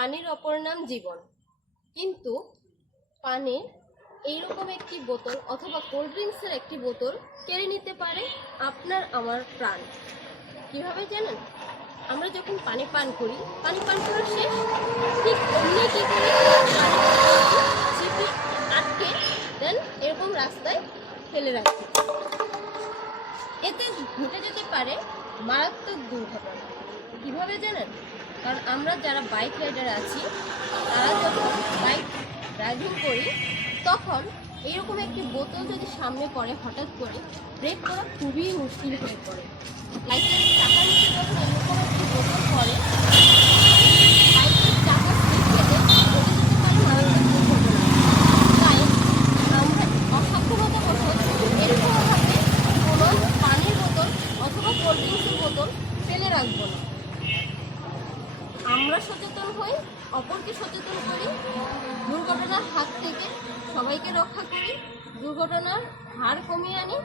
পানির অপর নাম জীবন। কিন্তু পানির এইরকম একটি বোতল অথবা কোল্ড ড্রিঙ্কসের একটি বোতল কেড়ে নিতে পারে আপনার আমার প্রাণ। কীভাবে জানেন? আমরা যখন পানি পান করি, পানি পান করার শেষ ঠিক অমনি কি আটকে দেন এরকম রাস্তায় ফেলে রাখি। এতে ঘটে যেতে পারে মারাত্মক দুর্ঘটনা। কীভাবে জানেন? কারণ আমরা যারা বাইক রাইডার আছি, তারা যখন বাইক ড্রাইভিং করি, তখন এরকম একটি বোতল যদি সামনে পড়ে, হঠাৎ করে ব্রেক করা খুবই মুশকিল হয়ে পড়ে। লাইকের চাকার নিচে যখন এরকম একটি বোতল পড়ে ফেলে রাখব না। সচেতন হই, অপরকে সচেতন করি। দুর্ঘটনার হাত থেকে সবাইকে রক্ষা করি। দুর্ঘটনার হার কমিয়ে আনি।